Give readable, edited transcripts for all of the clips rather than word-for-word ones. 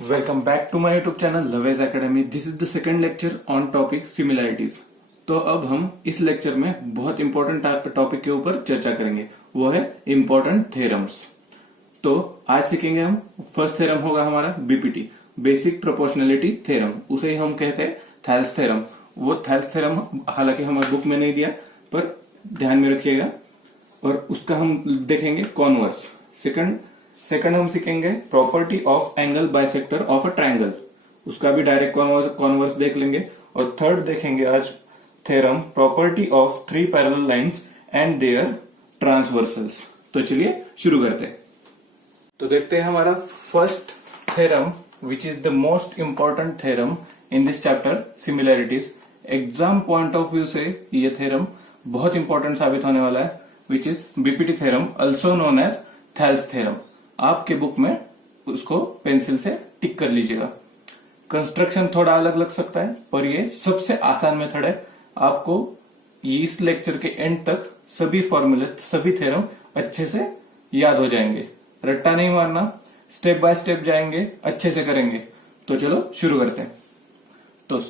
Welcome back to my YouTube channel लवेज academy. This is the second lecture on topic similarities. तो अब हम इस लेक्चर में बहुत इंपॉर्टेंट टॉपिक के ऊपर चर्चा करेंगे, वो है इंपॉर्टेंट थ्योरम्स। तो आज सीखेंगे हम फर्स्ट थ्योरम होगा हमारा बीपीटी, बेसिक प्रोपोर्शनलिटी थ्योरम। उसे ही हम कहते हैं थेल्स थ्योरम। वो थेल्स थ्योरम हालांकि हमारे बुक में नहीं दिया, पर ध्यान में रखिएगा। और उसका हम देखेंगे कॉन्वर्स। सेकंड हम सीखेंगे property of angle bisector of a triangle, उसका भी डायरेक्ट कॉन्वर्स देख लेंगे। और थर्ड देखेंगे आज theorem property of three parallel lines and their transversals. तो चलिए शुरू करते हैं। तो देखते हैं हमारा first theorem which is the most important theorem in this chapter similarities. Exam point of view से ये थ्योरम बहुत इंपॉर्टेंट साबित होने वाला है, which is BPT theorem, also known as Thales theorem. आपके बुक में उसको पेंसिल से टिक कर लीजिएगा। कंस्ट्रक्शन थोड़ा अलग लग सकता है, पर ये सबसे आसान मेथड है। आपको इस लेक्चर के एंड तक सभी फॉर्मूले, सभी थ्योरम अच्छे से याद हो जाएंगे। रट्टा नहीं मारना, स्टेप बाय स्टेप जाएंगे, अच्छे से करेंगे। तो चलो शुरू करते हैं। तो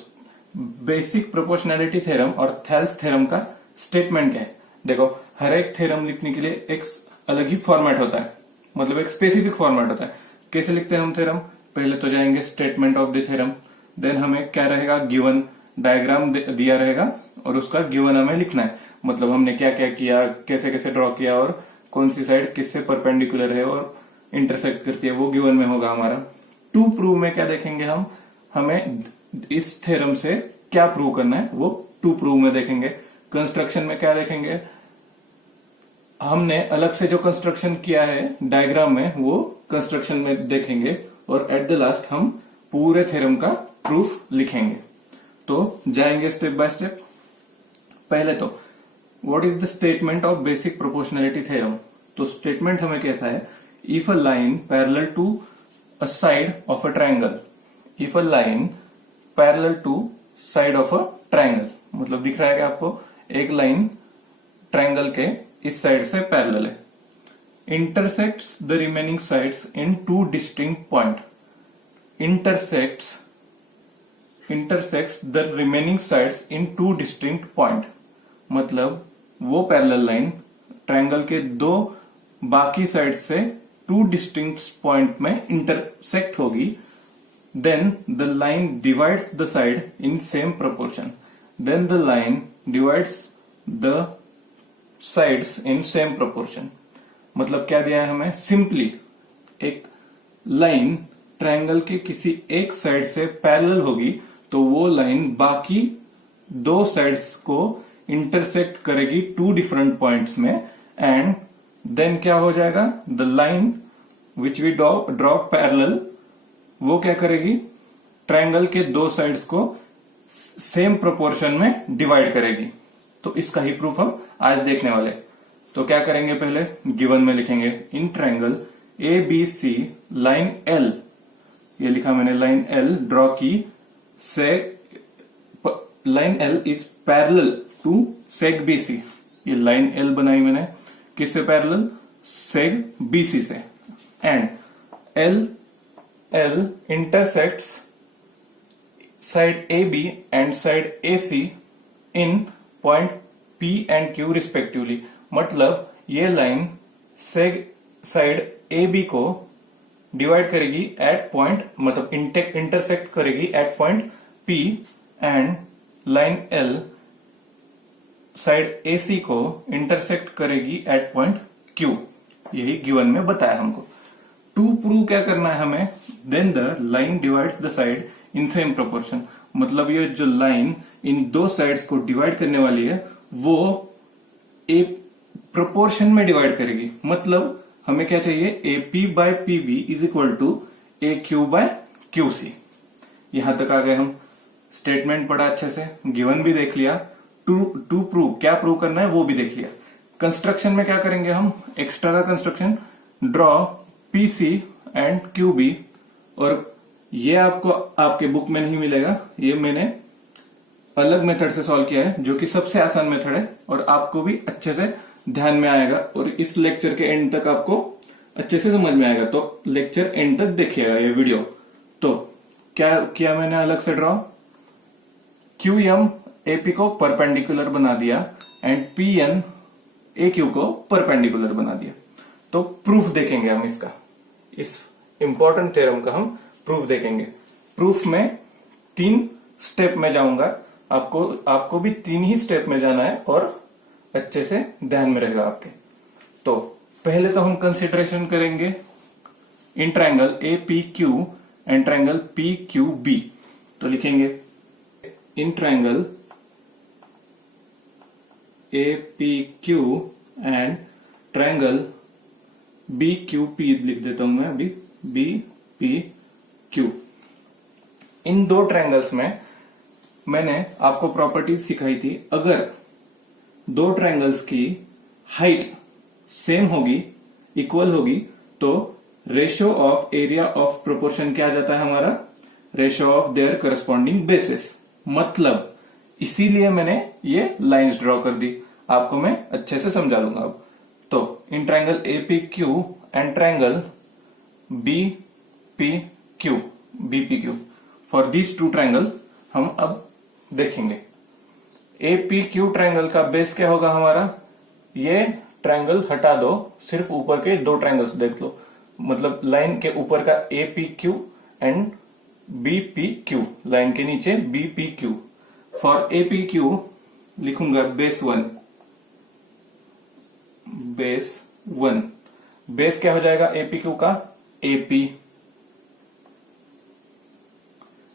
बेसिक प्रोपोर्शनैलिटी थ्योरम और थेल्स थ्योरम का स्टेटमेंट क्या है? देखो, हर एक थ्योरम लिखने के लिए एक अलग ही फॉर्मेट होता है, मतलब एक स्पेसिफिक फॉर्मेट होता है। कैसे लिखते हैं हम थ्योरम? पहले तो जाएंगे statement of the theorem, then हमें क्या रहेगा, गिवन डायग्राम दिया रहेगा और उसका गिवन हमें लिखना है। मतलब हमने क्या क्या किया, कैसे कैसे ड्रॉ किया और कौन सी साइड किससे परपेंडिकुलर है और इंटरसेक्ट करती है, वो गिवन में होगा हमारा। टू प्रूव में क्या देखेंगे हम, हमें इस थ्योरम से क्या प्रूव करना है, वो टू प्रूव में देखेंगे। कंस्ट्रक्शन में क्या देखेंगे, हमने अलग से जो कंस्ट्रक्शन किया है डायग्राम में, वो कंस्ट्रक्शन में देखेंगे। और एट द लास्ट हम पूरे थ्योरम का प्रूफ लिखेंगे। तो जाएंगे स्टेप बाय स्टेप। पहले तो what is the statement of basic proportionality theorem? तो स्टेटमेंट हमें कहता है, if a line parallel to a side of a triangle, if a line parallel to side of a triangle, मतलब दिख रहा है कि आपको एक लाइन ट्रायंगल के इस साइड से पैरेलल है, intersects the remaining sides in to distinct point, intersects the remaining sides in to distinct point. मतलब वो पैरेलल लाइन ट्रायंगल के दो बाकी साइड से टू डिस्टिंक्ट पॉइंट में इंटरसेक्ट होगी। Then the line divides the side in same proportion, then the line divides the sides in same proportion. मतलब क्या दिया है हमें, सिंपली एक लाइन ट्रायंगल के किसी एक साइड से पैरेलल होगी तो वो लाइन बाकी दो साइड्स को इंटरसेक्ट करेगी टू डिफरेंट पॉइंट्स में। एंड देन क्या हो जाएगा, the line which we draw parallel, वो क्या करेगी, ट्रायंगल के दो साइड्स को सेम प्रोपोर्शन में डिवाइड करेगी। तो इसका ही प्रूफ हम आज देखने वाले। तो क्या करेंगे, पहले गिवन में लिखेंगे, in triangle A B C line L, ये लिखा मैंने, लाइन एल ड्रॉ की से line L is parallel to seg B C. ये लाइन एल बनाई मैंने, किससे पैरेलल, सेग बी सी से। And L intersects side A B and side A C in point P and Q respectively. मतलब ये line seg side A B को divide करेगी at point, मतलब इंटरसेक्ट करेगी at point P, and line L side A C को intersect करेगी at point Q। यही given में बताया हमको। टू प्रूव क्या करना है हमें, then the line divides the side in same proportion. मतलब ये जो लाइन इन दो साइड्स को डिवाइड करने वाली है, वो एक प्रोपोर्शन में डिवाइड करेगी। मतलब हमें क्या चाहिए, A P by P B is equal to A Q by Q C. यहां तक आ गए हम। स्टेटमेंट पढ़ा अच्छे से, गिवन भी देख लिया, टू प्रूव क्या प्रूव करना है वो भी देख लिया। कंस्ट्रक्शन में क्या करेंगे हम, एक्स्ट्रा का construction, draw P C and Q B. और ये आपको आपके बुक में नहीं मिलेगा, ये मैंने अलग मेथड से सॉल्व किया है, जो कि सबसे आसान मेथड है और आपको भी अच्छे से ध्यान में आएगा और इस लेक्चर के एंड तक आपको अच्छे से समझ में आएगा। तो लेक्चर एंड तक देखिएगा ये वीडियो। तो क्या किया मैंने अलग से ड्रॉ, क्यू एम एपी को परपेंडिकुलर बना दिया and P N A Q को परपेंडिकुलर बना दिया। तो प्रूफ देखेंगे हम इसका, इस इंपॉर्टेंट थ्योरम का हम प्रूफ देखेंगे। प्रूफ में 3 स्टेप में जाऊंगा, आपको भी 3 ही स्टेप में जाना है और अच्छे से ध्यान में रहेगा आपके। तो पहले तो हम कंसिडरेशन करेंगे in triangle A P Q and triangle P Q B. तो लिखेंगे in triangle A P Q and triangle B Q P लिख देता हूं मैं अभी, बी पी क्यू। इन 2 ट्रायंगल्स में मैंने आपको प्रॉपर्टीज सिखाई थी। अगर 2 ट्रायंगल्स की हाइट सेम होगी, इक्वल होगी, तो ratio of area of proportion क्या आ जाता है हमारा, ratio of their corresponding bases. मतलब इसीलिए मैंने ये लाइंस ड्रॉ कर दी, आपको मैं अच्छे से समझा दूंगा अब। तो in triangle A P Q and triangle B P Q for these 2 triangle हम अब देखेंगे। ए पी क्यू ट्रायंगल का बेस क्या होगा हमारा, ये ट्रायंगल हटा दो, सिर्फ ऊपर के 2 ट्रायंगल्स देख लो। मतलब लाइन के ऊपर का A P Q and B P Q, line के नीचे B P Q. For A P Q लिखूंगा बेस 1, बेस क्या हो जाएगा ए पी क्यू का, A P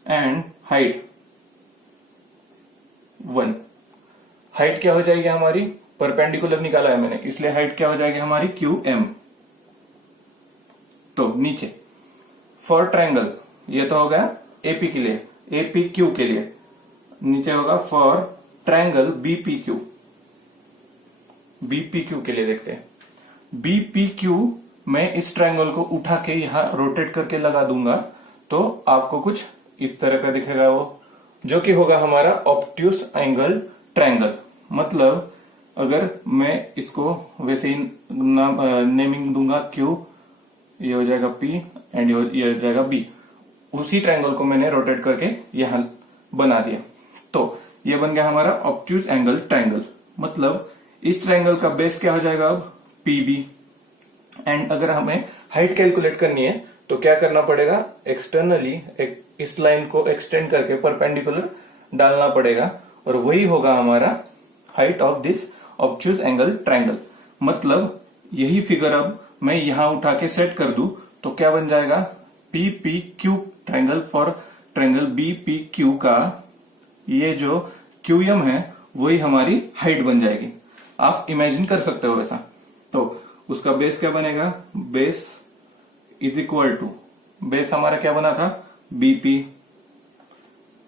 and height 1। Height क्या हो जाएगी हमारी, परपेंडिकुलर निकाला है मैंने, इसलिए हाइट क्या हो जाएगी हमारी क्यू एम। तो नीचे फॉर ट्रायंगल, ये तो हो गया एपी के लिए, एपी क्यू के लिए। नीचे होगा फॉर ट्रायंगल बीपी क्यू के लिए देखते हैं। बीपी क्यू मैं इस ट्रायंगल को उठा के यहां रोटेट करके लगा दूंगा तो आपको कुछ इस तरह का दिखेगा वो, जो कि होगा हमारा ऑब्ट्यूस एंगल ट्रायंगल। मतलब अगर मैं इसको वैसे ही नेमिंग दूंगा क्यू, ये हो जाएगा पी एंड ये हो जाएगा बी। उसी ट्रायंगल को मैंने रोटेट करके यहां बना दिया, तो ये बन गया हमारा ऑब्ट्यूस एंगल ट्रायंगल। मतलब इस ट्रायंगल का बेस क्या हो जाएगा अब, पीबी। एंड अगर हमें हाइट कैलकुलेट करनी है तो क्या करना पड़ेगा, एक्सटर्नली इस लाइन को एक्सटेंड करके परपेंडिकुलर डालना पड़ेगा और वही होगा हमारा height of this obtuse angle triangle. मतलब यही फिगर अब मैं यहां उठा के सेट कर दूं तो क्या बन जाएगा, P P Q triangle for triangle B P Q का ये जो क्यू एम है वही हमारी हाइट बन जाएगी। आप इमेजिन कर सकते हो वैसा। तो उसका बेस क्या बनेगा, base is equal to, base हमारा क्या बना था बीपी,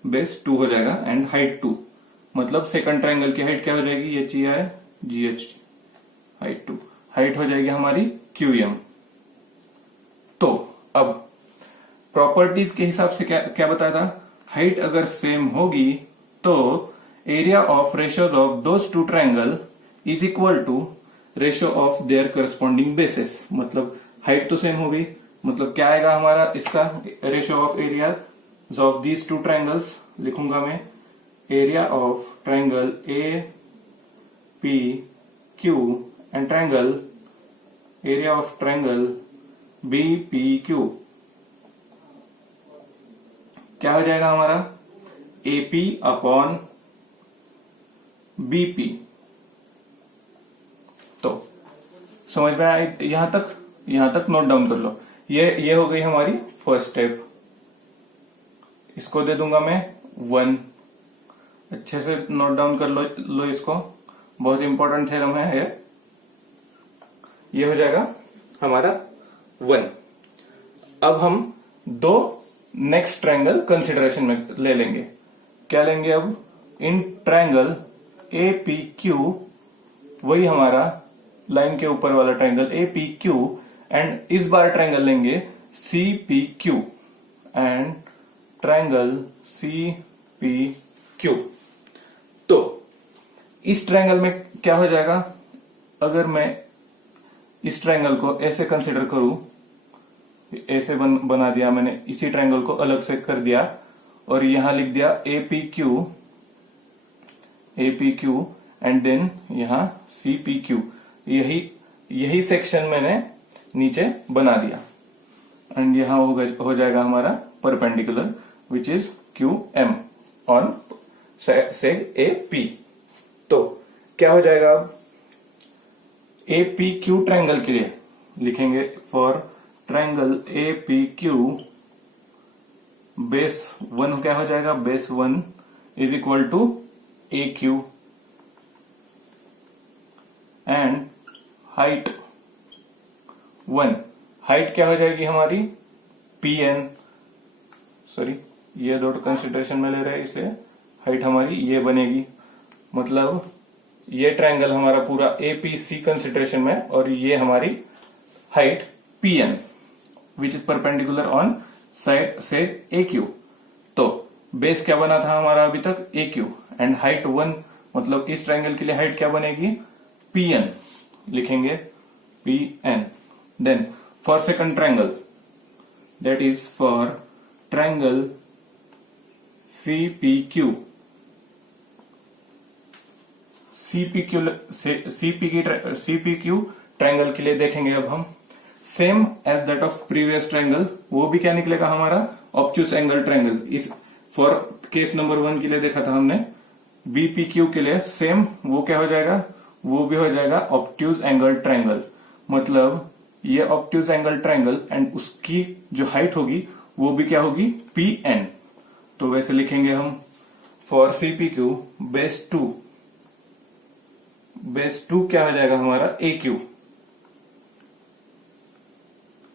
बेस 2 हो जाएगा एंड हाइट 2। मतलब सेकंड ट्रायंगल की हाइट क्या हो जाएगी, ये चाहिए है GH, हाइट 2, हाइट हो जाएगी हमारी QM। तो अब प्रॉपर्टीज के हिसाब से क्या बताया था, हाइट अगर सेम होगी तो area of ratios of those 2 triangle is equal to ratio of their corresponding bases. मतलब हाइट तो सेम होगी, मतलब क्या आएगा हमारा इसका ratio of area of these 2 triangles. लिखूंगा मैं area of triangle A P Q and triangle area of triangle B P Q क्या हो जाएगा हमारा, एपी अपॉन बीपी। तो समझ में आए यहां तक नोट डाउन कर लो। ये हो गई हमारी फर्स्ट स्टेप। इसको दे दूंगा मैं 1, अच्छे से नोट डाउन कर लो इसको, बहुत इंपॉर्टेंट थ्योरम है ये हो जाएगा हमारा 1। अब हम 2 नेक्स्ट ट्रायंगल कंसिडरेशन में ले लेंगे। क्या लेंगे अब, in triangle A P Q, वही हमारा लाइन के ऊपर वाला triangle A P Q, and इस बार ट्रायंगल लेंगे C P Q and triangle C P Q. इस ट्रायंगल में क्या हो जाएगा, अगर मैं इस ट्रायंगल को ऐसे कंसिडर करूं, ऐसे बना दिया मैंने, इसी ट्रायंगल को अलग से कर दिया और यहां लिख दिया एपी क्यू एंड देन यहां सीपी क्यू, यही सेक्शन मैंने नीचे बना दिया एंड यहां हो जाएगा हमारा perpendicular which is Q M on seg AP. तो क्या हो जाएगा, अब एपी क्यू ट्रायंगल के लिए लिखेंगे for triangle AP Q base 1 क्या हो जाएगा, base 1 is equal to A Q and height 1, height क्या हो जाएगी हमारी पी एन, सॉरी ये दो कंसिडरेशन में ले रहे हैं इसलिए हाइट हमारी ये बनेगी, मतलब ये ट्रायंगल हमारा पूरा एपीसी कंसिडरेशन में और ये हमारी height P N which is perpendicular on side से ए क्यू। तो बेस क्या बना था हमारा अभी तक ए क्यू एंड हाइट 1, मतलब इस ट्रायंगल के लिए हाइट क्या बनेगी पी एन, लिखेंगे P N. Then for second triangle that is for triangle CPQ, CPQ triangle के लिए देखेंगे अब हम same as that of previous triangle, वो भी क्या निकलेगा हमारा ऑब्ट्यूज एंगल ट्रायंगल। इस फॉर केस नंबर 1 के लिए देखा था हमने, बीपीक्यू के लिए सेम वो क्या हो जाएगा, वो भी हो जाएगा ऑब्ट्यूज एंगल ट्रायंगल, मतलब ये ऑब्ट्यूज एंगल ट्रायंगल एंड उसकी जो हाइट होगी वो भी क्या होगी पी एन। तो वैसे लिखेंगे हम फॉर सीपीक्यू बेस 2 क्या हो जाएगा हमारा ए क्यू,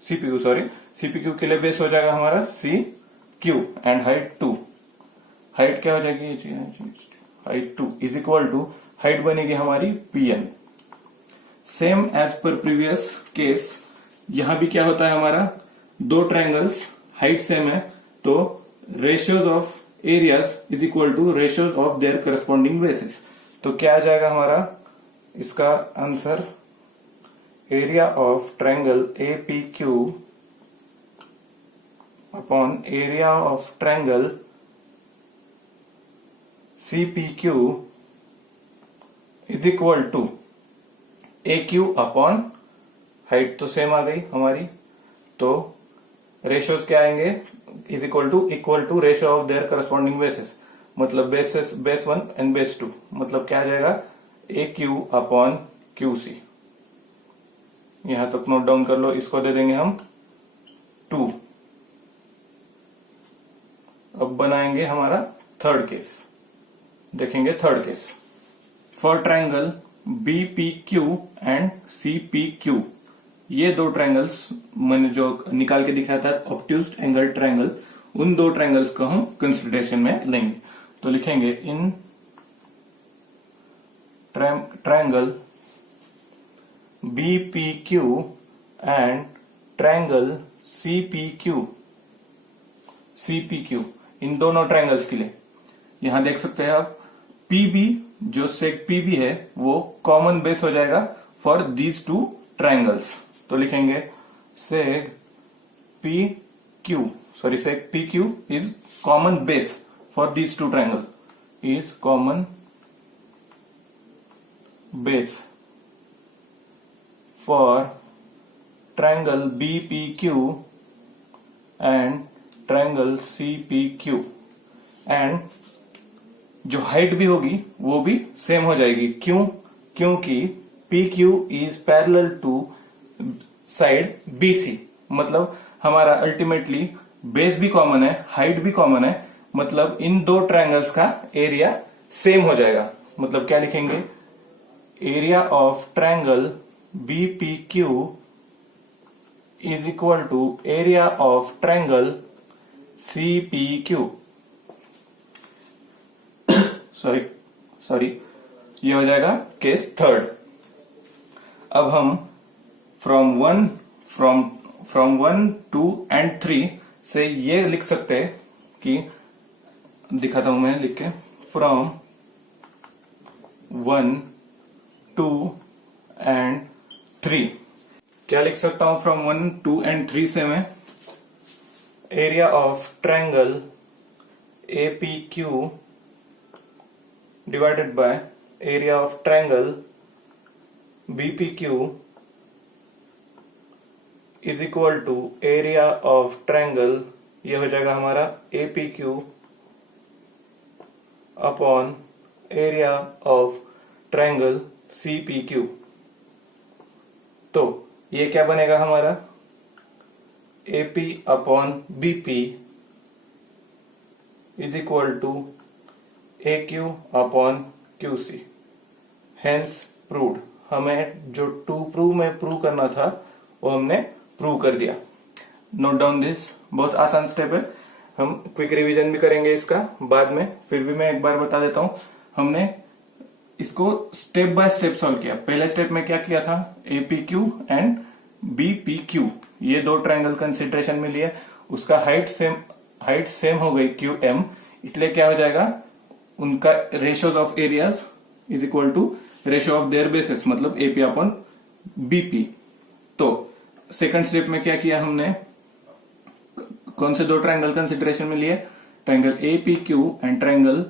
सीपीक्यू के लिए बेस हो जाएगा हमारा C Q and height 2, height क्या हो जाएगी height 2 is equal to height बनेगी हमारी पी एन। सेम एज पर प्रीवियस केस यहां भी क्या होता है हमारा, दो ट्रायंगल्स हाइट सेम है तो ratios of areas is equal to ratios of their corresponding bases. तो क्या आ जाएगा हमारा इसका answer, area of triangle APQ upon area of triangle CPQ is equal to A Q upon height तो same आ गई हमारी, तो रेशियोज क्या आएंगे is equal to ratio of their corresponding bases, मतलब बेस 1 एंड बेस 2, मतलब क्या आ जाएगा A Q upon Q C. यहां तक नोट डाउन कर लो, इसको दे देंगे हम 2। अब बनाएंगे हमारा थर्ड केस, देखेंगे third case for triangle BPQ and CPQ. ये दो ट्रायंगल्स मैंने जो निकाल के दिखाया था ऑब्ट्यूज एंगल ट्रायंगल, उन दो ट्रायंगल्स को हम कंसिडरेशन में लेंगे। तो लिखेंगे in triangle BPQ and triangle CPQ, इन दोनों ट्रायंगल्स के लिए यहां देख सकते हैं आप पीबी, जो सेग पीबी है वो कॉमन बेस हो जाएगा फॉर दीज टू ट्रायंगल्स। तो लिखेंगे सेग PQ is common base for these two triangle, is common base for triangle BPQ and triangle CPQ, and जो हाइट भी होगी वो भी सेम हो जाएगी। क्यों? क्योंकि PQ is parallel to side BC, मतलब हमारा अल्टीमेटली बेस भी कॉमन है, हाइट भी कॉमन है, मतलब इन दो ट्रायंगल्स का एरिया सेम हो जाएगा। मतलब क्या लिखेंगे, area of triangle BPQ is equal to area of triangle CPQ। Sorry ये हो जाएगा केस थर्ड। अब हम फ्रॉम 1 2 एंड 3 से ये लिख सकते हैं कि, दिखाता हूं मैं लिख के, फ्रॉम 1, 2 एंड 3। क्या लिख सकता हूं फ्रॉम 1, 2 एंड 3 से मैं? Area of triangle APQ divided by area of triangle BPQ is equal to area of triangle, ये हो जाएगा हमारा APQ upon area of triangle CPQ। तो ये क्या बनेगा हमारा? AP upon BP is equal to AQ upon QC। Hence proved. हमें जो टू प्रूव में प्रूव करना था वो हमने प्रूव कर दिया। नोट डाउन दिस, बहुत आसान स्टेप है। हम क्विक रिवीजन भी करेंगे इसका बाद में, फिर भी मैं एक बार बता देता हूं। हमने इसको स्टेप बाय स्टेप सॉल्व किया। पहले स्टेप में क्या किया था? APQ एंड BPQ, ये दो ट्रायंगल कंसिडरेशन में लिए, उसका हाइट सेम हो गई QM, इसलिए क्या हो जाएगा? उनका ratios of areas is equal to ratio of their bases, मतलब AP अपॉन BP। तो सेकंड स्टेप में क्या किया हमने? कौन से दो ट्रायंगल कंसिडरेशन में लिए? Triangle APQ and triangle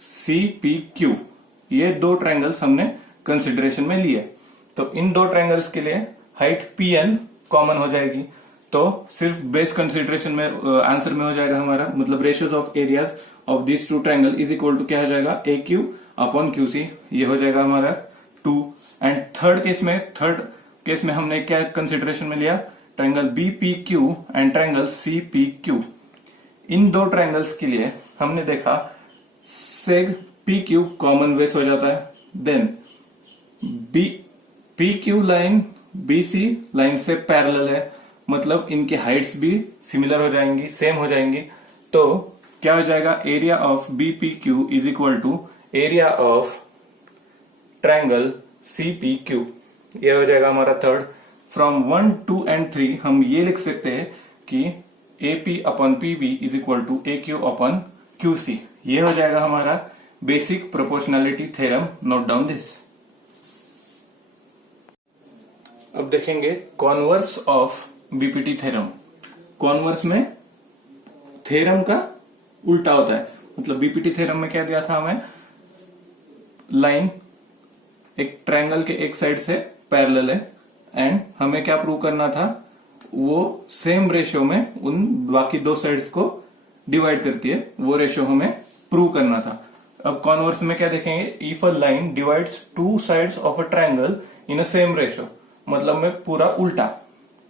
CPQ, ये दो ट्रायंगल्स हमने कंसिडरेशन में लिए। तो इन दो ट्रायंगल्स के लिए हाइट PN कॉमन हो जाएगी, तो सिर्फ बेस कंसिडरेशन में आंसर में हो जाएगा हमारा, मतलब ratios of areas of this two triangle is equal to क्या हो जाएगा? AQ अपॉन QC, ये हो जाएगा हमारा 2। एंड थर्ड केस में हमने क्या कंसिडरेशन में लिया? Triangle BPQ and triangle CPQ। इन दो ट्रायंगल्स के लिए हमने देखा सेग PQ कॉमन बेस हो जाता है, then PQ line BC line से पैरेलल है, मतलब इनकी हाइट्स भी सिमिलर हो जाएंगी, सेम हो जाएंगी। तो क्या हो जाएगा? Area of BPQ is equal to area of triangle CPQ, ये हो जाएगा हमारा थर्ड। फ्रॉम 1, 2 एंड 3 हम ये लिख सकते हैं कि AP upon PB is equal to AQ upon QC, ये हो जाएगा हमारा basic proportionality theorem. Note down this. अब देखेंगे converse of BPT theorem. Converse में थ्योरम का उल्टा होता है, मतलब BPT थ्योरम में क्या दिया था हमें? लाइन एक ट्रायंगल के एक साइड से पैरेलल है एंड हमें क्या प्रूव करना था? वो सेम रेशियो में उन बाकी दो साइड्स को डिवाइड करती है, वो रेशियो हमें प्रूव करना था। अब कॉन्वर्स में क्या देखेंगे? If a line divides two sides of a triangle in a same ratio, मतलब में पूरा उल्टा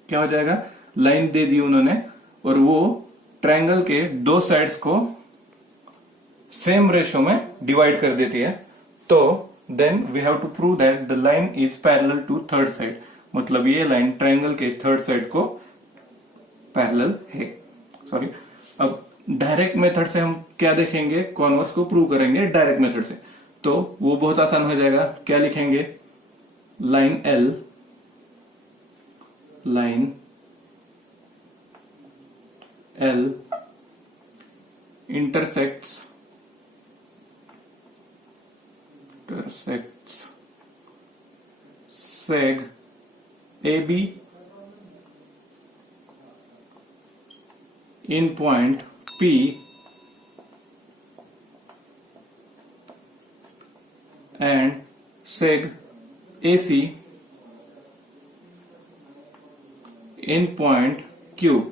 क्या हो जाएगा? लाइन दे दी उन्होंने और वो ट्रायंगल के दो साइड्स को सेम रेशियो में डिवाइड कर देती है, तो then we have to prove that the line is parallel to third side, मतलब ये लाइन ट्रायंगल के थर्ड साइड को पैरेलल है। सॉरी, अब डायरेक्ट मेथड से हम क्या देखेंगे? कॉन्वर्स को प्रूव करेंगे डायरेक्ट मेथड से, तो वो बहुत आसान हो जाएगा। क्या लिखेंगे? Line L intersects seg AB in point P and seg AC in point Q।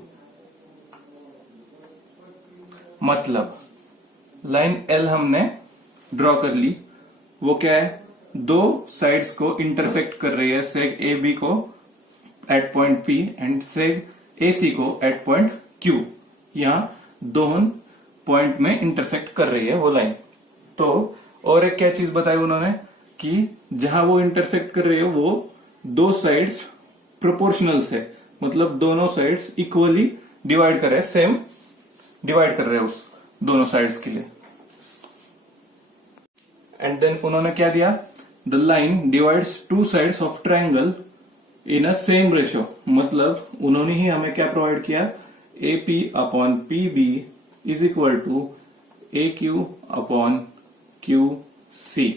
मतलब लाइन L हमने ड्रॉ कर ली, वो क्या है? दो साइड्स को इंटरसेक्ट कर रही है, सेग AB को at point P and seg AC को एट पॉइंट Q। यहां दोनों पॉइंट में इंटरसेक्ट कर रही है वो लाइन। तो और एक क्या चीज बताई उन्होंने कि जहां वो इंटरसेक्ट कर रही है वो दो साइड्स प्रोपोर्शनल्स है, मतलब दोनों साइड्स इक्वली डिवाइड कर रहे हैं, सेम डिवाइड कर रहे हैं उस दोनों साइड्स के लिए। एंड देन उन्होंने क्या दिया? The line divides two sides of triangle in a same ratio, मतलब उन्होंने ही हमें क्या प्रोवाइड किया? AP upon PB is equal to AQ upon QC।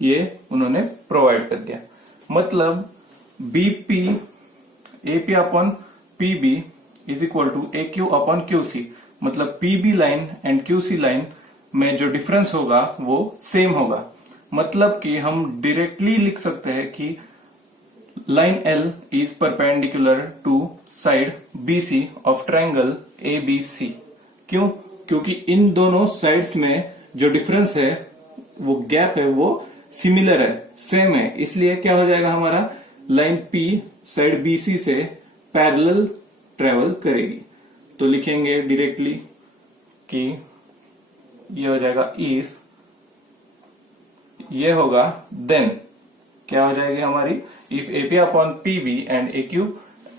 ये उन्होंने प्रोवाइड कर दिया। मतलब BP AP upon PB is equal to A Q upon QC. मतलब PB line and QC line में जो डिफरेंस होगा वो सेम होगा। मतलब कि हम डायरेक्टली लिख सकते हैं कि line L is perpendicular to side BC of triangle ABC. क्यों? क्योंकि इन दोनों साइड्स में जो डिफरेंस है, वो गैप है, वो सिमिलर है, सेम है। इसलिए क्या हो जाएगा, हमारा लाइन पी साइड बीसी से पैरेलल ट्रेवल करेगी। तो लिखेंगे डायरेक्टली कि ये हो जाएगा इफ, ये होगा देन क्या हो जाएगी हमारी, if AP upon PB and AQ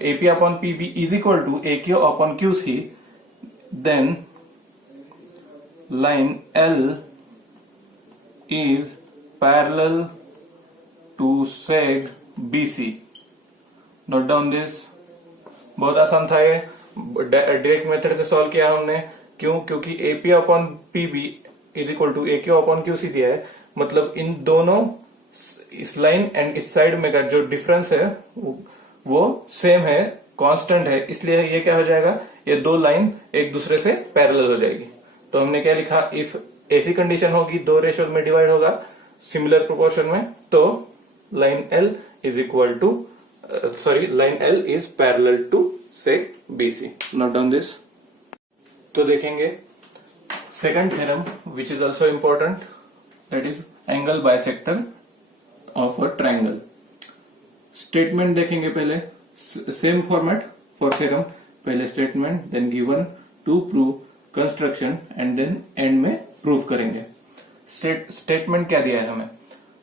AP upon PB is equal to AQ upon QC, then line L is parallel to seg BC. Note down this. बहुत आसान था ये, डायरेक्ट मेथड से सॉल्व किया हमने। क्यों? क्योंकि AP upon PB is equal to AQ upon QC दिया है। मतलब इन दोनों, इस लाइन एंड इस साइड में का जो डिफरेंस है वो सेम है, कांस्टेंट है। इसलिए ये क्या हो जाएगा, ये दो लाइन एक दूसरे से पैरेलल हो जाएगी। तो हमने क्या लिखा, इफ ऐसी कंडीशन होगी, दो रेशियो में डिवाइड होगा सिमिलर प्रोपोर्शन में, तो line L is equal to line L is parallel to seg BC. Note down this. तो देखेंगे second theorem which is also important, that is angle bisector of a triangle. Statement देखेंगे पहले, same format for theorem, पहले statement then given to prove construction and then end में prove करेंगे। Statement क्या दिया है हमें,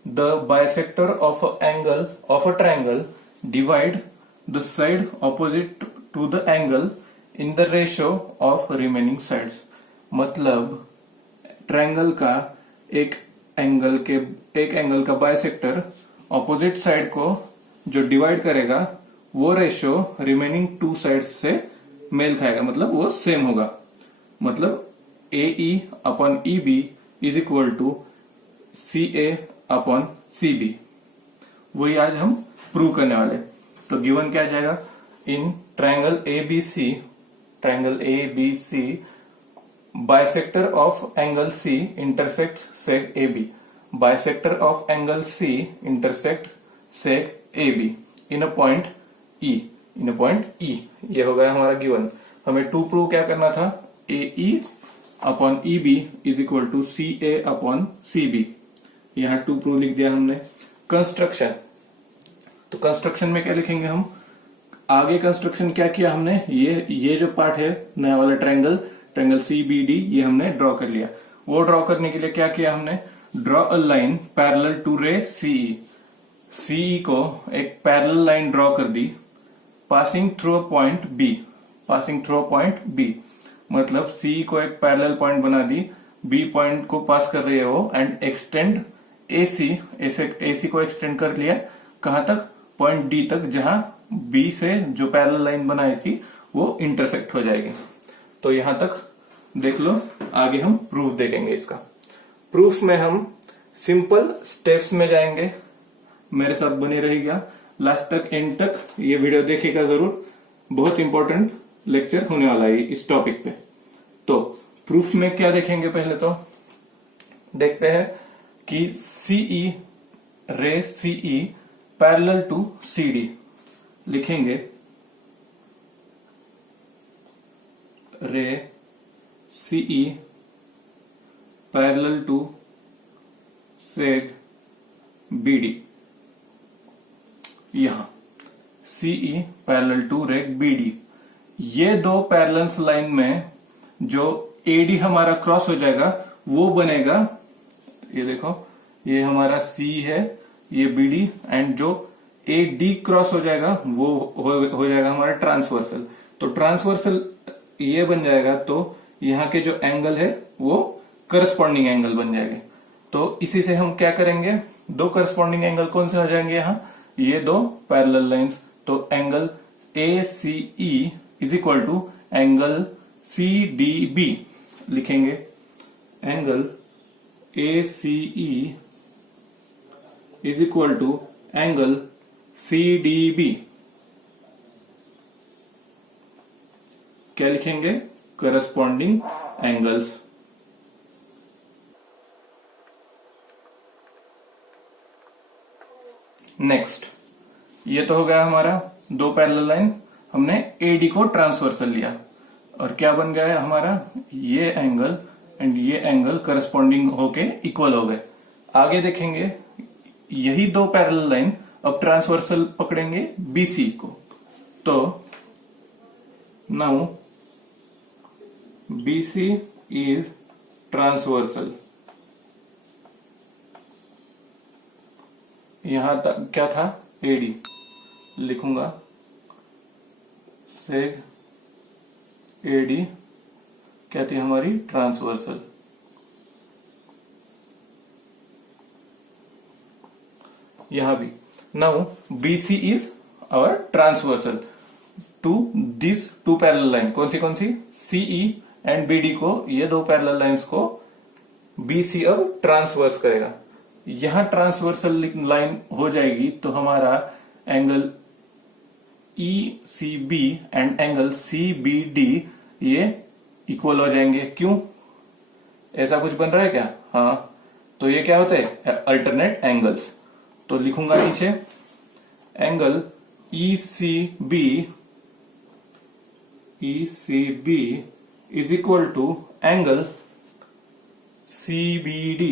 the bisector of angle of a triangle divide the side opposite to the angle in the ratio of remaining sides. मतलब triangle का एक angle का बाइसेक्टर ऑपोजिट साइड को जो डिवाइड करेगा वो रेशियो रिमेनिंग टू साइड्स से मेल खाएगा, मतलब वो सेम होगा। मतलब A E upon E B is equal to C A upon C B. वही आज हम प्रूव करने वाले। तो गिवन क्या आ जाएगा, in triangle A B C bisector of angle C intersect seg A B. Bisector of angle C intersect seg A B in a point E. ये हो गया हमारा गिवन। हमें टू प्रूव क्या करना था, A E upon E B is equal to C A upon C B. यहां to prove लिख दिया हमने। कंस्ट्रक्शन, तो कंस्ट्रक्शन में क्या लिखेंगे हम, आगे कंस्ट्रक्शन क्या किया हमने, ये जो पार्ट है नया वाला ट्रायंगल सी बी डी, ये हमने ड्रॉ कर लिया। वो ड्रॉ करने के लिए क्या किया हमने, draw a line parallel to ray CE. CE को एक पैरेलल लाइन ड्रॉ कर दी, पासिंग थ्रू पॉइंट बी। मतलब सी को एक पैरेलल पॉइंट बना दी, बी पॉइंट को पास कर रही है वो, एंड एक्सटेंड एसी को एक्सटेंड कर लिया कहां तक, पॉइंट डी तक, जहां बी से जो पैरेलल लाइन बनाई थी वो इंटरसेक्ट हो जाएगी। तो यहां तक देख लो, आगे हम प्रूफ देखेंगे इसका। प्रूफ में हम सिंपल स्टेप्स में जाएंगे, मेरे साथ बने रहिएगा लास्ट तक, एंड तक ये वीडियो देखेगा जरूर। बहुत इंपॉर्टेंट लेक्चर होने वाला है इस टॉपिक पे। तो प्रूफ में क्या देखेंगे, पहले तो देखते हैं कि सीई रे सीई पैरेलल टू सीडी लिखेंगे। Ray CE parallel to seg BD. यहां सीई पैरेलल टू रेग बीडी, ये दो पैरेलल लाइन में जो एडी हमारा क्रॉस हो जाएगा वो बनेगा, ये देखो, ये हमारा सी है, ये बीडी, एंड जो ए डी क्रॉस हो जाएगा वो हो जाएगा हमारा ट्रांसवर्सल। तो ट्रांसवर्सल ये बन जाएगा, तो यहाँ के जो एंगल है वो करस्पॉन्डिंग एंगल बन जाएंगे। तो इसी से हम क्या करेंगे, दो करस्पॉन्डिंग एंगल कौन से हो जाएंगे, यहाँ ये दो पैरेलल लाइंस। तो angle A C E is equal to angle C D B लिखेंगे। Angle A C E is equal to angle CDB। क्या लिखेंगे? Corresponding angles. नेक्स्ट, ये तो हो गया हमारा दो पैरेलल लाइन, हमने AD को ट्रांसवर्सल लिया और क्या बन गया है हमारा, ये एंगल एंड ये एंगल करस्पॉन्डिंग होके इक्वल हो गए। आगे देखेंगे यही दो पैरेलल लाइन अब ट्रांसवर्सल पकड़ेंगे BC को, तो नाउ BC इज ट्रांसवर्सल। यहां तक क्या था, AD लिखूंगा, सेग AD क्या थी हमारी, ट्रांसवर्सल। यहां भी now BC is our transversal to this two parallel line. कौन सी CE एंड BD को, ये दो पैरेलल लाइंस को BC अब ट्रांसवर्स करेगा। यहां ट्रांसवर्सल लाइन हो जाएगी तो हमारा angle ECB and angle CBD ये इक्वल हो जाएंगे। क्यों, ऐसा कुछ बन रहा है क्या? हाँ, तो ये क्या होते हैं, अल्टरनेट एंगल्स। तो लिखूंगा नीचे angle ECB is equal to angle CBD।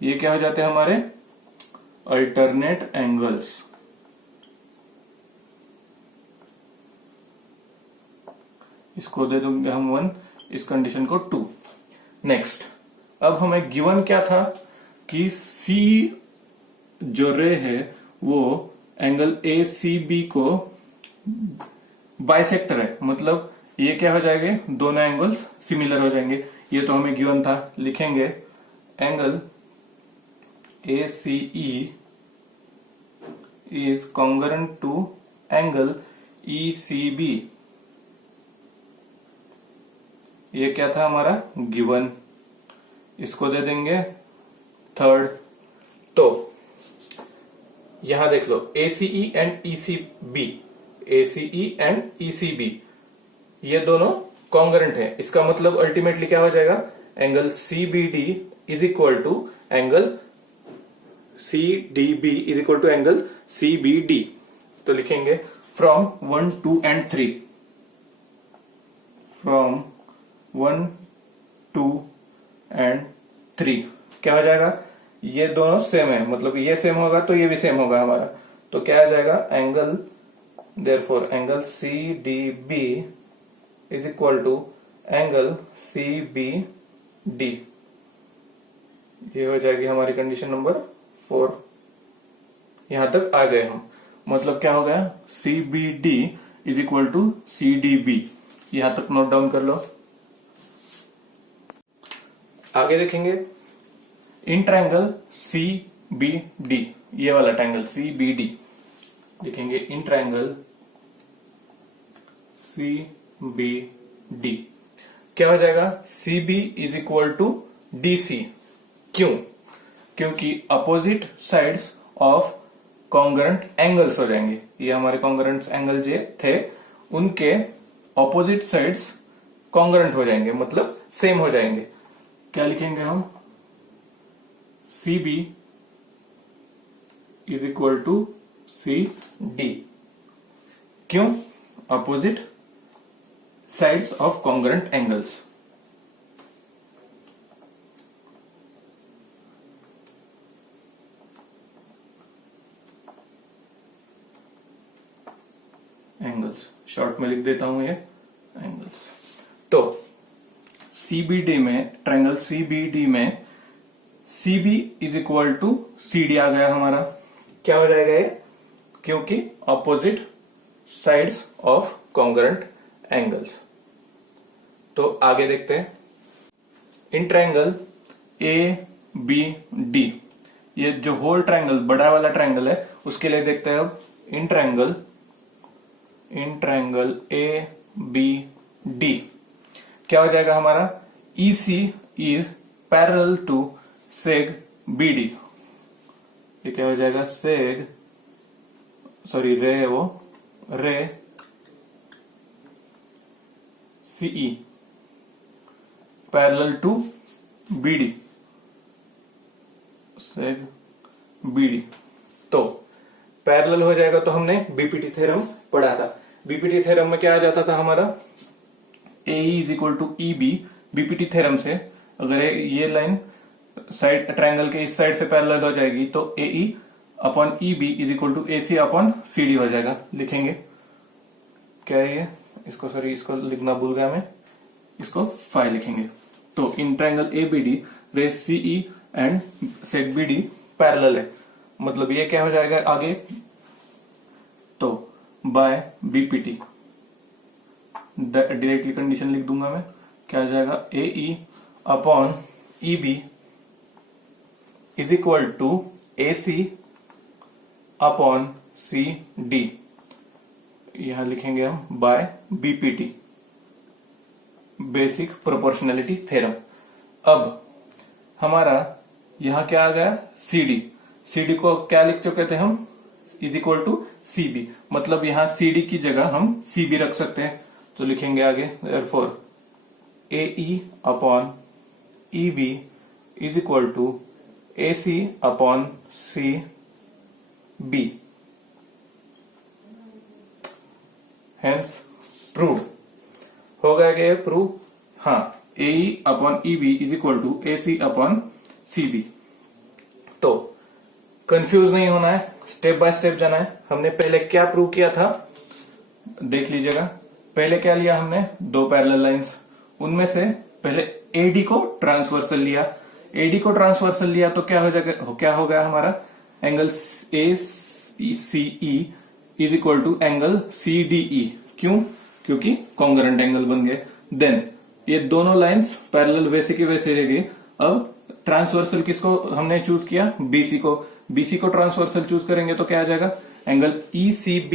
ये क्या हो जाते हैं हमारे, अल्टरनेट एंगल्स। इसको दे देंगे हम 1, इस कंडीशन को 2। नेक्स्ट, अब हमें गिवन क्या था कि C जो रे है वो एंगल ACB को बाइसेक्टर है, मतलब ये क्या हो जाएंगे, दोनों एंगल्स सिमिलर हो जाएंगे। ये तो हमें गिवन था, लिखेंगे angle ACE is congruent to angle ECB। ये क्या था हमारा गिवन, इसको दे देंगे 3rd। तो यहां देख लो ACE एंड ECB ये दोनों कॉन्ग्रुएंट है। इसका मतलब अल्टीमेटली क्या हो जाएगा, angle CBD is equal to angle CBD। तो लिखेंगे फ्रॉम 1, 2 एंड 3। फ्रॉम 1, 2 एंड 3 क्या हो जाएगा, ये दोनों सेम है, मतलब ये सेम होगा तो ये भी सेम होगा हमारा। तो क्या आ जाएगा, angle therefore angle CDB is equal to angle CBD। ये हो जाएगी हमारी कंडीशन नंबर 4। यहां तक आ गए हम, मतलब क्या हो गया, CBD is equal to CDB। यहां तक नोट डाउन कर लो। आगे देखेंगे इन ट्रायंगल CBD, ये वाला ट्रायंगल CBD लिखेंगे इन ट्रायंगल CBD। क्या हो जाएगा, CB is equal to DC। क्यों, क्योंकि opposite sides of congruent angles हो जाएंगे। ये हमारे कॉन्ग्रुएंट एंगल जो थे उनके ऑपोजिट साइड्स कॉन्ग्रुएंट हो जाएंगे, मतलब सेम हो जाएंगे। क्या लिखेंगे हम, CB is equal to CD। क्यों, opposite sides of congruent angles. Short में लिख देता हूं ये एंगल्स। तो CBD में, ट्रायंगल CBD में CB is equal to CD आ गया हमारा। क्या हो जाएगा ये, क्योंकि opposite sides of congruent angles. तो आगे देखते हैं इन ट्रायंगल ABD, ये जो होल ट्रायंगल बड़ा वाला ट्रायंगल है उसके लिए देखते हैं अब इन ट्रायंगल ABD क्या हो जाएगा हमारा, EC is parallel to seg BD, ये क्या हो जाएगा, सेग सॉरी रे है वो, ray CE parallel to BD, seg BD. तो पैरेलल हो जाएगा, तो हमने बीपीटी थ्योरम पढ़ा था। बीपीटी थ्योरम में क्या आ जाता था हमारा, AE is equal to EB। BPT theorem से अगर ये लाइन साइड ट्रायंगल के इस साइड से पैरेलल हो जाएगी तो AE upon EB is equal to AC upon CD हो जाएगा। लिखेंगे क्या है ये, इसको सॉरी इसको लिखना भूल गया मैं, इसको फाई लिखेंगे। तो इन ट्रायंगल ABD रे CE एंड सेग BD पैरेलल है, मतलब ये क्या हो जाएगा आगे, तो बाय बीपीटी डायरेक्टली कंडीशन लिख दूंगा मैं, क्या हो जाएगा, AE upon EB is equal to AC upon CD, यहां लिखेंगे हम by BPT, basic proportionality theorem. अब हमारा यहां क्या आ गया, CD को क्या लिख चुके थे हम, इज इक्वल टू CB, मतलब यहां CD की जगह हम CB रख सकते हैं। तो लिखेंगे आगे, therefore AE upon EB is equal to AC upon CB, hence prove हो गया क्या प्रूव, हाँ, AE upon EB is equal to AC upon CB। तो कंफ्यूज नहीं होना है, स्टेप बाय स्टेप जाना है। हमने पहले क्या प्रूव किया था, देख लीजिएगा। पहले क्या लिया हमने, दो पैरेलल लाइंस, उनमें से पहले AD को ट्रांसवर्सल लिया। AD को ट्रांसवर्सल लिया तो क्या हो गया हमारा, angle ACE is equal to angle CDE। क्यों, क्योंकि कॉन्ग्रुएंट एंगल बन गए। देन ये दोनों लाइंस पैरेलल वैसे की वैसे रह गई। अब ट्रांसवर्सल किसको हमने चूज किया, BC को ट्रांसवर्सल चूज करेंगे तो क्या आ जाएगा, angle ECB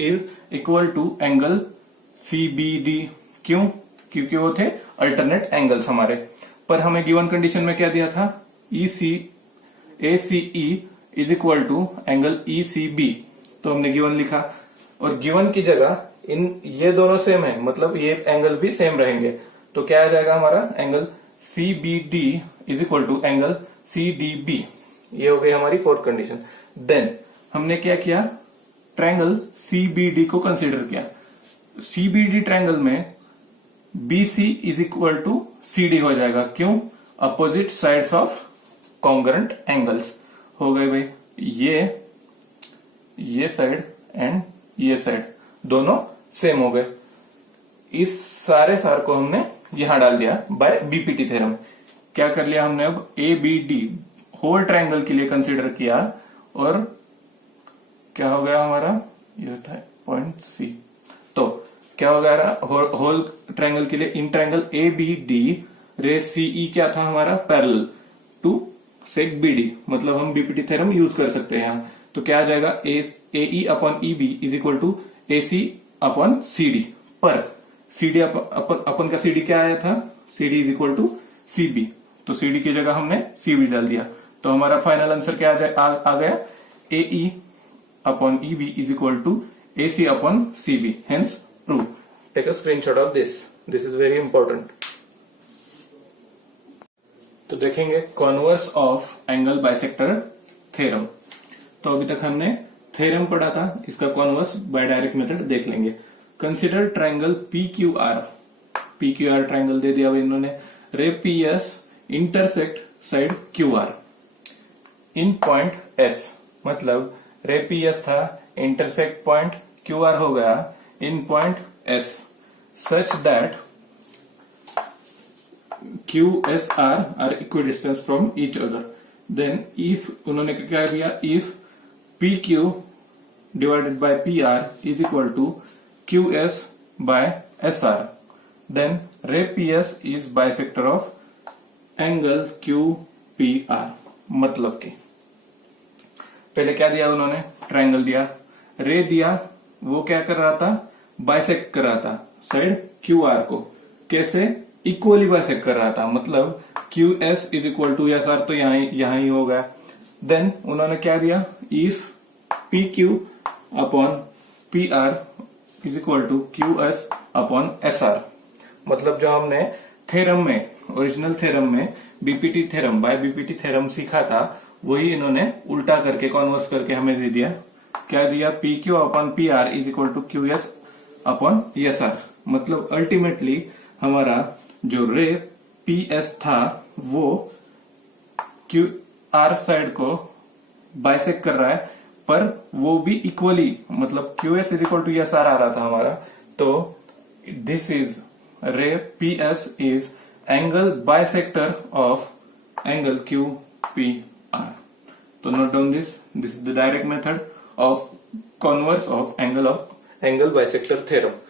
is equal to angle CBD। क्यों, क्योंकि वो थे अल्टरनेट एंगल्स हमारे। पर हमें गिवन कंडीशन में क्या दिया था, ACE is equal to angle ECB, तो हमने गिवन लिखा। और गिवन की जगह ये दोनों सेम है, मतलब ये एंगल्स भी सेम रहेंगे। तो क्या आ जाएगा हमारा, angle CBD is equal to angle CDB। ये हो गई हमारी फोर्थ कंडीशन। देन हमने क्या किया, ट्रायंगल CBD को कंसीडर किया। CBD ट्रायंगल में BC is equal to CD हो जाएगा। क्यों, opposite sides of congruent angles हो गए भाई। ये साइड एंड ये साइड दोनों सेम हो गए। इस सारे सार को हमने यहां डाल दिया बाय बीपीटी थ्योरम। क्या कर लिया हमने, अब ABD होल ट्रायंगल के लिए कंसीडर किया, और क्या हो गया हमारा, ये था पॉइंट C। तो क्या हो गया होल ट्रायंगल के लिए, इन ट्रायंगल ABD रे CE क्या था हमारा, पैरेलल टू सेग BD, मतलब हम बीपीटी थ्योरम यूज कर सकते हैं यहाँ। तो क्या आ जाएगा, AE upon EB is equal to AC upon CD। पर CD अपन का CD क्या आया था, CD is equal to CB, तो CD की जगह हमने CB डाल दिया। तो हमारा फाइनल आंसर क्या आ गया, AE upon EB is equal to AC upon CB, hence prove. Take a screenshot of this is very important. तो देखेंगे converse of angle bisector theorem. तो अभी तक हमने थ्योरम पढ़ा था, इसका कॉन्वर्स बाय डायरेक्ट मेथड देख लेंगे। कंसिडर ट्रायंगल PQR ट्रायंगल दे दिया इन्होंने, रे PS इंटरसेक्ट साइड QR इन पॉइंट S, मतलब रे PS था, इंटरसेक्ट पॉइंट QR हो गया in point S, such that QSR are equidistant from each other. Then if उन्होंने क्या किया, if PQ divided by PR is equal to QS by SR, then ray PS is bisector of angle QPR। मतलब कि पहले क्या दिया उन्होंने, triangle दिया, रे दिया, वो क्या कर रहा था, बाइसेक्ट कर रहा था साइड QR को। कैसे, इक्वली बाइसेक्ट कर रहा था, मतलब Q S is equal to S R, तो यहाँ ही होगा। देन उन्होंने क्या दिया, if P Q upon P R is equal to Q S upon S R. मतलब जो हमने थ्योरम में, ओरिजिनल थ्योरम में BPT theorem, by BPT theorem सीखा था, वही इन्होंने उल्टा करके कॉन्वर्स करके हमें दे दिया। क्या दिया, P Q upon P R is equal to Q S upon S R. मतलब अल्टीमेटली हमारा जो रे पी एस था वो क्यू आर साइड को बाइसेक्ट कर रहा है, पर वो भी इक्वली, मतलब Q S is equal to S R आ रहा था हमारा। तो this is ray P S is angle bisector of angle Q P R. तो note down this is the direct method of converse of angle bisector theorem.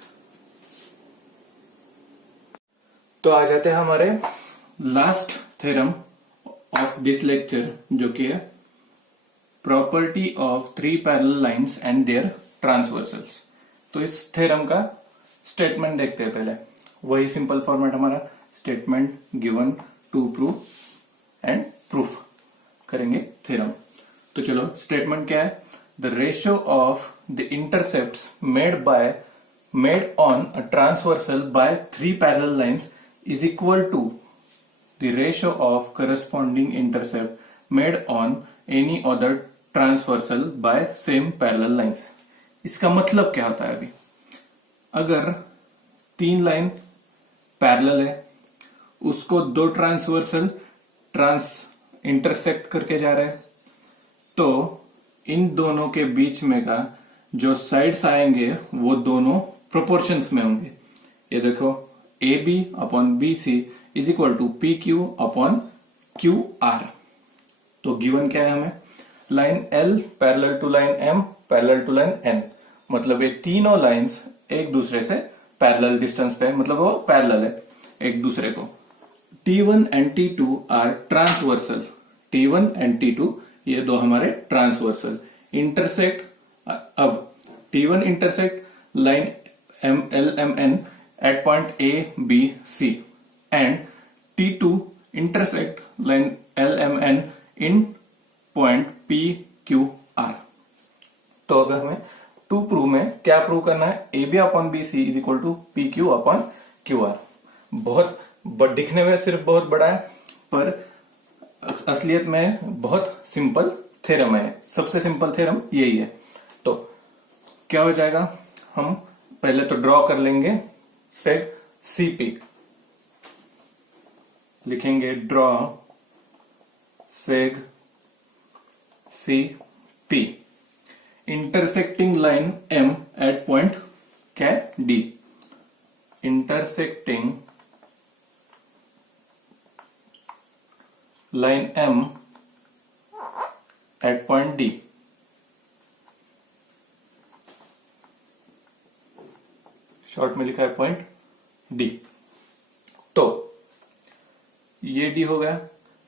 तो आ जाते हैं हमारे last theorem of this lecture, जो कि है property of three parallel lines and their transversals. तो इस थ्योरम का स्टेटमेंट देखते हैं पहले। वही सिंपल फॉर्मेट हमारा, statement given to prove and proof करेंगे थ्योरम। तो चलो स्टेटमेंट क्या है, the ratio of the intercepts made on a transversal by three parallel lines is equal to the ratio of corresponding intercept made on any other transversal by same parallel lines। इसका मतलब क्या होता है, अभी अगर तीन लाइन पैरेलल है, उसको दो ट्रांसवर्सल इंटरसेक्ट करके जा रहे हैं, तो इन दोनों के बीच में का जो साइड्स आएंगे वो दोनों प्रोपोर्शंस में होंगे। ये देखो, A B upon B C is equal to P Q upon Q R. तो गिवन क्या है हमें, line L parallel to line M parallel to line N. मतलब ये तीनों लाइंस एक दूसरे से पैरेलल डिस्टेंस पे, मतलब वो पैरेलल है एक दूसरे को। T1 and T2 are transversal. T1 and T2 ये दो हमारे ट्रांसवर्सल इंटरसेक्ट। अब T1 intersect line LMN at point A, B, C and T2 intersect line LMN in point P, Q, R। तो अब हमें टू प्रूव में क्या prove करना है, A B upon B C is equal to P Q upon Q R. बहुत दिखने में सिर्फ बहुत बड़ा है, पर असलियत में बहुत सिंपल थ्योरम है। सबसे सिंपल थ्योरम यही है। तो क्या हो जाएगा, हम पहले तो ड्रॉ कर लेंगे सेग सीपी, लिखेंगे draw seg C P intersecting line M at point क्या D. Intersecting line M at point D. Short में लिखा है पॉइंट डी। तो ये डी हो गया।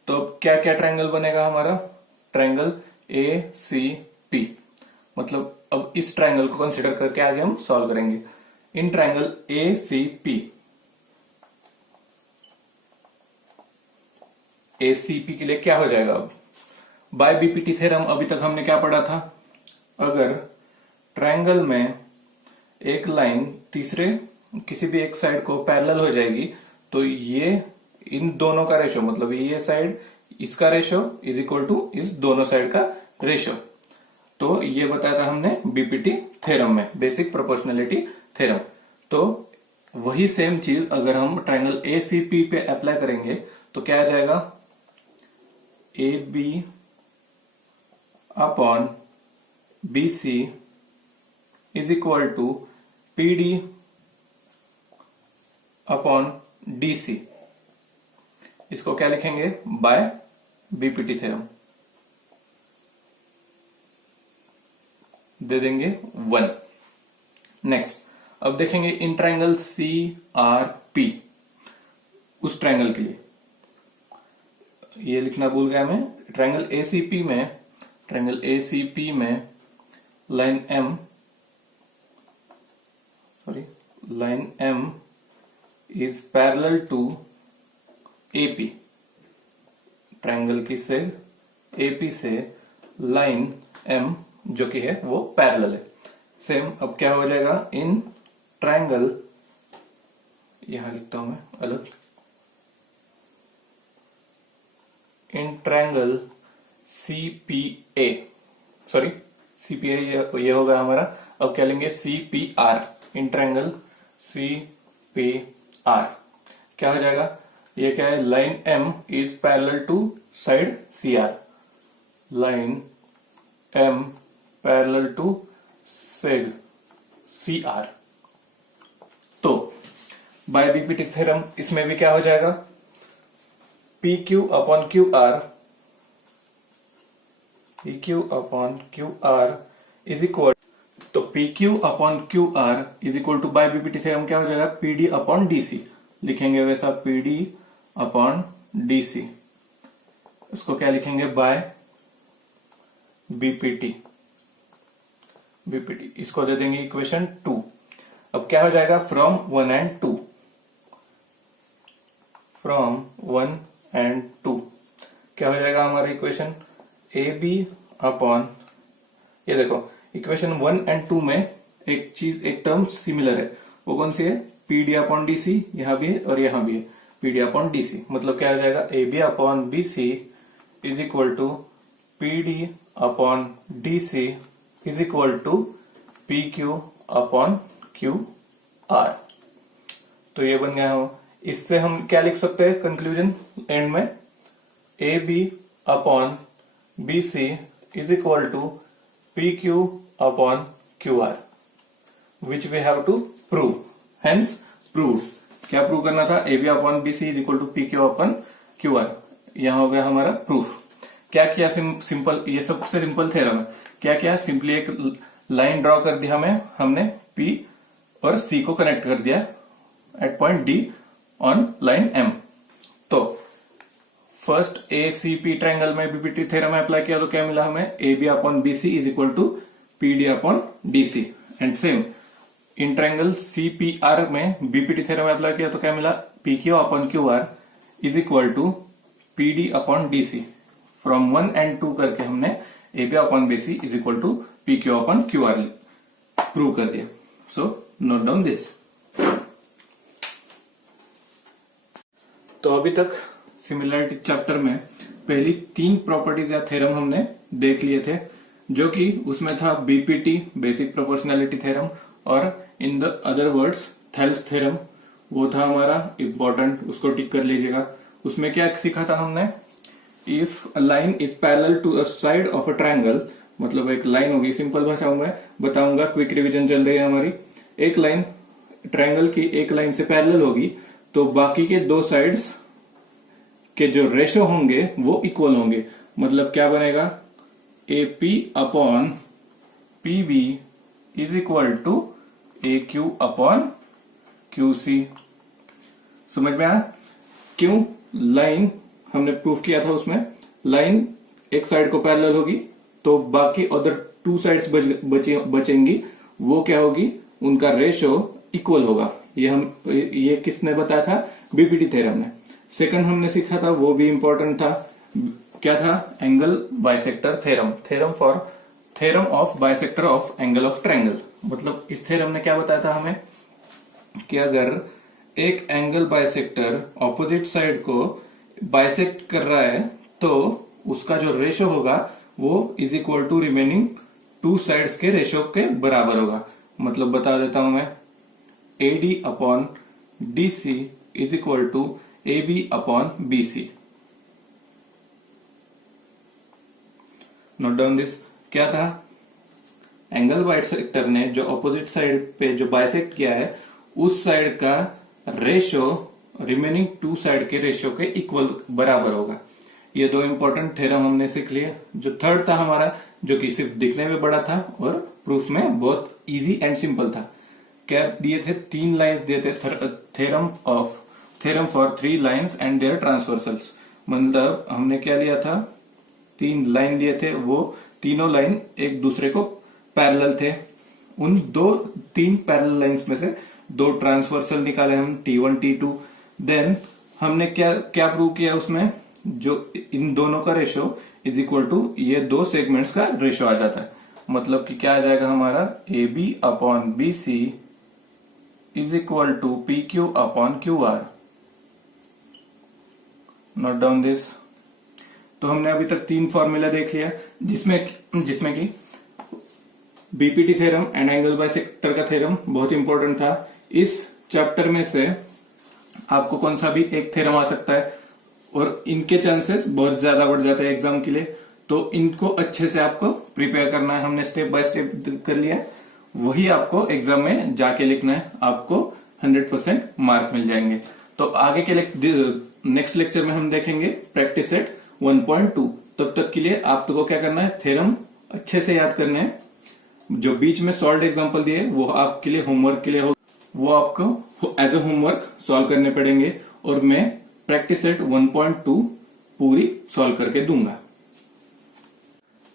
तो अब क्या क्या ट्रायंगल बनेगा हमारा, ट्रायंगल ए सी पी। मतलब अब इस ट्रायंगल को कंसीडर करके आगे हम सॉल्व करेंगे। In triangle A C P, A C P के लिए क्या हो जाएगा, अब बाय बीपीटी थ्योरम अभी तक हमने क्या पढ़ा था, अगर ट्रायंगल में एक लाइन तीसरे किसी भी एक साइड को पैरेलल हो जाएगी, तो ये इन दोनों का रेशो, मतलब ये साइड इसका रेशो इज इक्वल टू इस दोनों साइड का रेशो। तो ये बताया था हमने बीपीटी थ्योरम में, बेसिक प्रोपोर्शनलिटी थ्योरम। तो वही सेम चीज अगर हम ट्रायंगल ए सी पी पे अप्लाई करेंगे तो क्या आ जाएगा, A B upon B C is equal to P D upon D C. इसको क्या लिखेंगे, बाय बीपीटी थ्योरम दे देंगे 1। नेक्स्ट अब देखेंगे in triangle C R P, उस ट्रायंगल के लिए ये लिखना भूल गया मैं। ट्रायंगल एसीपी में line M is parallel to AP triangle की सेग एपी से लाइन एम जो कि है वो पैरेलल है। सेम अब क्या हो जाएगा, इन ट्रायंगल, यहां लिखता हूं मैं अलग, in triangle CPA, sorry CPA ये होगा हमारा। अब क्या लेंगे, सीपीआर, इन ट्रायंगल सीपीआर क्या हो जाएगा, ये क्या है, line M is parallel to side CR, line M parallel to seg CR. तो बाय बीपीटी थ्योरम इसमें भी क्या हो जाएगा, P Q upon Q R, P Q upon Q R is equal, तो P Q upon Q R is equal to by BPT theorem क्या हो जाएगा, पीडी अपॉन डीसी लिखेंगे वैसा, पीडी अपॉन डीसी, इसको क्या लिखेंगे, बाय बीपीटी, बीपीटी इसको दे देंगे इक्वेशन 2। अब क्या हो जाएगा, फ्रॉम 1 एंड 2, फ्रॉम 1 एंड 2 क्या हो जाएगा हमारा इक्वेशन, ए बी अपॉन, ये देखो इक्वेशन 1 एंड 2 में एक चीज, एक टर्म सिमिलर है, वो कौन सी है, पीडी अपॉन डीसी, यहां भी है और यहां भी है, पीडी अपॉन डीसी, मतलब क्या हो जाएगा, A B upon BC is equal to PD upon DC is equal to P Q upon Q R. तो ये बन गया हो, इससे हम क्या लिख सकते हैं कंक्लूजन एंड में, A B upon B C is equal to P Q upon Q R, which we have to prove, hence prove, क्या प्रूव करना था, A B upon B C is equal to P Q upon Q R, यहां हो गया हमारा proof. क्या किया, simple, ये सबसे सिंपल थ्योरम है, क्या किया, सिंपली एक लाइन ड्रॉ कर दिया हमें, हमने पी और सी को कनेक्ट कर दिया at point D on line M. तो first A C P triangle में बीपीटी थ्योरम अप्लाई किया तो क्या मिला हमें, A B upon B C is equal to P D upon D C, and same in triangle C P R में BPT theorem apply किया तो क्या मिला, P Q upon Q R is equal to P D upon D C, from 1 and 2 करके हमने A B upon B C is equal to P Q upon Q R prove कर दिया। So note down this. तो अभी तक similarity chapter में पहली 3 properties या थ्योरम हमने देख लिए थे, जो कि उसमें था बीपीटी बेसिक प्रोपोर्शनैलिटी थ्योरम, और in the other words Thales theorem, वो था हमारा इंपॉर्टेंट, उसको टिक कर लीजिएगा। उसमें क्या सीखा था हमने, if a line is parallel to a side of a triangle, मतलब एक लाइन होगी, सिंपल भाषा में बताऊंगा, क्विक रिवीजन चल रही है हमारी, एक लाइन ट्रायंगल की एक लाइन से पैरेलल होगी तो बाकी के 2 साइड्स के जो रेशो होंगे वो इक्वल होंगे, मतलब क्या बनेगा, A P upon P B is equal to A Q upon Q C. समझ में आया, क्यों, लाइन हमने प्रूफ किया था, उसमें लाइन एक साइड को पैरेलल होगी तो बाकी अदर 2 साइड्स बचेंगी, वो क्या होगी, उनका रेशो इक्वल होगा। ये किसने बताया था, बीपीटी थ्योरम ने। सेकंड हमने सीखा था, वो भी इंपॉर्टेंट था, क्या था, angle bisector theorem, theorem of bisector of angle of triangle. मतलब इस थ्योरम ने क्या बताया था हमें, कि अगर एक एंगल बाइसेक्टर ऑपोजिट साइड को बाइसेक्ट कर रहा है तो उसका जो रेशो होगा वो is equal to remaining 2 sides के रेशो के बराबर होगा। मतलब बता देता हूं मैं, A D upon D C is equal to A B upon B C. Note down this, क्या था, एंगल बाइसेक्टर ने जो ऑपोजिट साइड पे जो बाइसेक्ट किया है उस साइड का रेशो रिमेनिंग 2 साइड के रेशियो के इक्वल बराबर होगा। ये 2 इंपॉर्टेंट थ्योरम हमने सीख लिए। जो थर्ड था हमारा, जो कि सिर्फ दिखने में बड़ा था और प्रूफ में बहुत इजी एंड सिंपल था, क्या दिए थे, 3 लाइंस दिए थे, theorem for 3 lines and their transversals. मतलब हमने क्या लिया था, 3 लाइन लिए थे, वो तीनों लाइन एक दूसरे को पैरेलल थे, उन 3 पैरेलल लाइंस में से 2 ट्रांसवर्सल निकाले हम, T1 T2। देन हमने क्या प्रूव किया उसमें, जो इन दोनों का रेशो इज इक्वल टू ये दो सेगमेंट्स का रेशो आ जाता है। मतलब कि क्या आ जाएगा हमारा A B upon B C is equal to P Q upon Q R. Note down this. तो हमने अभी तक तीन फॉर्मूला देख लिया जिसमें कि BPT theorem and angle bisector का थ्योरम बहुत इंपॉर्टेंट था। इस चैप्टर में से आपको कौन सा भी एक थ्योरम आ सकता है और इनके चांसेस बहुत ज्यादा बढ़ जाते हैं एग्जाम के लिए, तो इनको अच्छे से आपको प्रिपेयर करना है। हमने स्टेप बाय स्टेप कर लिया, वही आपको एग्जाम में जाके लिखना है, आपको 100% मार्क मिल जाएंगे। तो आगे के नेक्स्ट लेक्चर में हम देखेंगे प्रैक्टिस सेट 1.2। तब तक के लिए आपको क्या करना है, थ्योरम अच्छे से याद करना है। जो बीच में सॉल्व एग्जांपल दिए वो आपके लिए होमवर्क के लिए हो, वो आपको एज ए होमवर्क सॉल्व करने पड़ेंगे और मैं प्रैक्टिस सेट 1.2 पूरी सॉल्व करके दूंगा।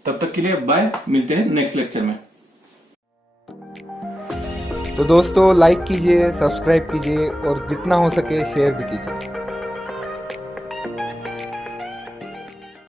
तब तक के लिए बाय, मिलते हैं नेक्स्ट लेक्चर में। तो दोस्तों लाइक कीजिए, सब्सक्राइब कीजिए और जितना हो सके शेयर भी कीजिए।